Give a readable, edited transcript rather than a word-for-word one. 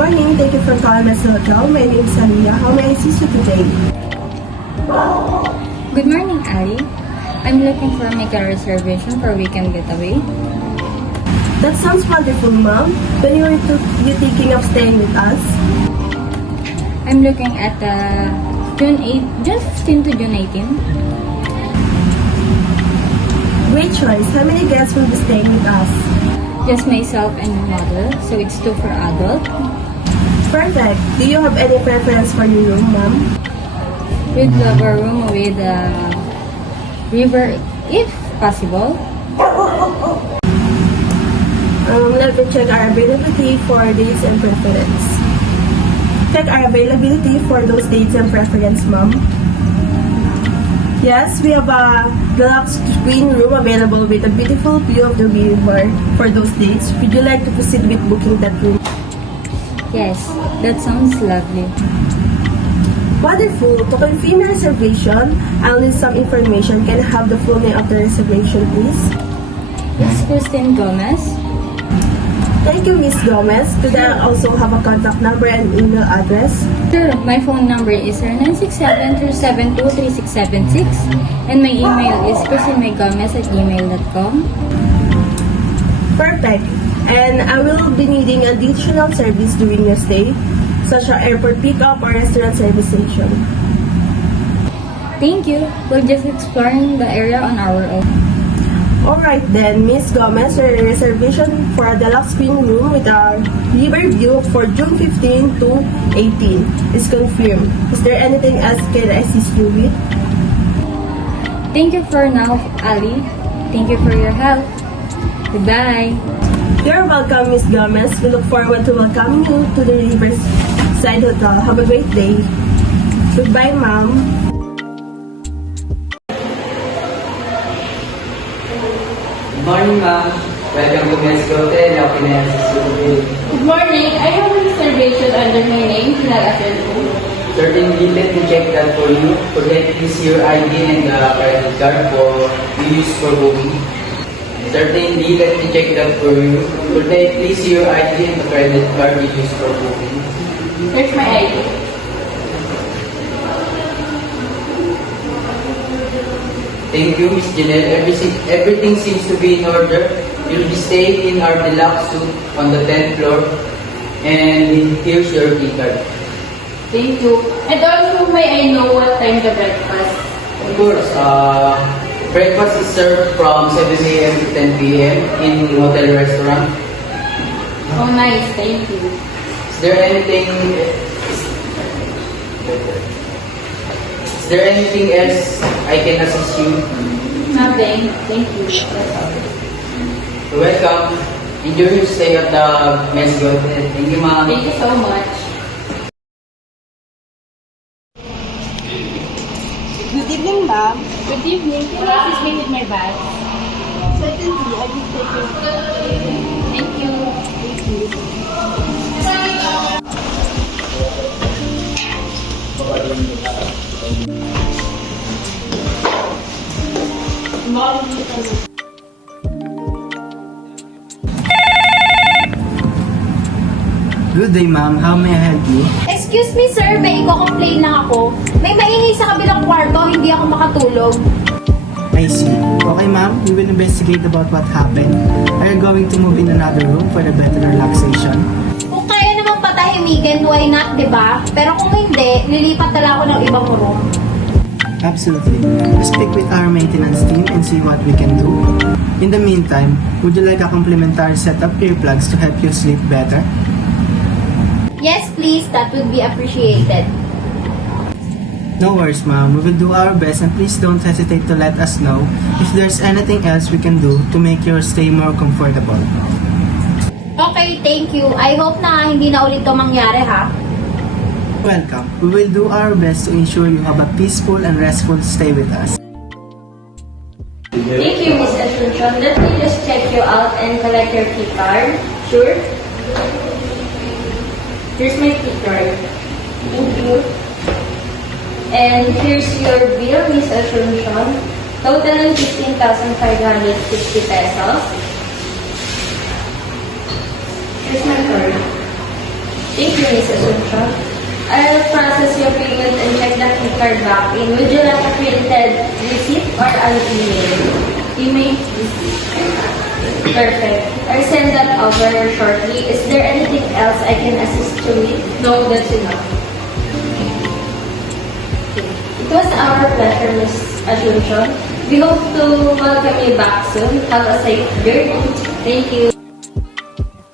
morning. Thank you for calling my hotel. My name is Aliyah. How may I assist you today? Good morning, Ali. I'm looking for make a reservation for weekend getaway. That sounds wonderful, ma'am. When you thinking of staying with us? I'm looking at June 15 to June 18. Great choice. How many guests will be staying with us? Just myself and my mother, so it's 2 for adult. Perfect. Do you have any preference for your room, ma'am? We'd love a room with a river, if possible. Let me check our availability for dates and preference. Check our availability for those dates and preference, ma'am. Yes, we have a deluxe queen room available with a beautiful view of the river for those dates. Would you like to proceed with booking that room? Yes, that sounds lovely. Wonderful. To confirm your reservation, I'll need some information. Can I have the full name of the reservation, please? It's Christine Gomez. Thank you, Miss Gomez. Could I also have a contact number and email address? Sure, my phone number is 0967-272-3676 and my email is christinemegomez@gmail.com. Perfect. And I will be needing additional service during your stay, such as airport pickup or restaurant service station. Thank you. We're just exploring the area on our own. Alright then, Miss Gomez, your reservation for a deluxe queen room with a river view for June 15 to 18 is confirmed. Is there anything else can I assist you with? Thank you for now, Ali. Thank you for your help. Goodbye. You're welcome, Miss Gomez. We look forward to welcoming you to the Riverside Hotel. Have a great day. Goodbye, ma'am. Good morning, ma'am. Welcome to Mexico Hotel. How can I assist you today? Good morning. I have a reservation under my name, Pilar Asenco. Certainly, let me check that for you. For that, please your ID and the credit card for you use for booking. Certainly, let me check that for you. For that, please your ID and the credit card you use for booking. Here's my ID. Thank you, Miss Janelle. Everything seems to be in order. You'll be staying in our deluxe suite on the 10th floor. And here's your key card. Thank you. And also, may I know what time the breakfast? Of course, breakfast is served from 7 a.m. to 10 p.m. in hotel restaurant. Oh, nice. Thank you. Is there anything else I can assist you? Nothing. Thank you. You're welcome. Enjoy your stay at the Mexico Hotel. Thank you, ma'am. Thank you so much. Good evening, ma'am. Good evening. Can you assist me with my bag? Certainly, I will take your Thank you. Good day, ma'am. How may I help you? Excuse me, sir. May i-complain lang ako. May maingay sa kabilang kwarto. Hindi ako makatulog. I see. Okay, ma'am. We will investigate about what happened. Are you going to move in another room for the better relaxation? Kung kaya namang patahimikin, why not, di ba? Pero kung hindi, lilipat na lang ako ng ibang room. Absolutely. We'll speak with our maintenance team and see what we can do. In the meantime, would you like a complimentary set of earplugs to help you sleep better? Yes, please. That would be appreciated. No worries, ma'am. We will do our best and please don't hesitate to let us know if there's anything else we can do to make your stay more comfortable. Okay, thank you. I hope na hindi na ulit ito mangyari, ha? Welcome. We will do our best to ensure you have a peaceful and restful stay with us. Thank you, Miss Asuncion. Let me just check you out and collect your key card. Sure? Here's my key card. Thank you. And here's your bill, Miss Asuncion. Total 15,560 pesos. Here's my card. Thank you, Miss Asuncion. I'll process your payment and check that card back in. Would you like a printed receipt or an email? Email? Perfect. I'll send that over shortly. Is there anything else I can assist you with? No, that's enough. It was our pleasure, Miss Asuncion. We hope to welcome you back soon. Have a safe journey. Thank you.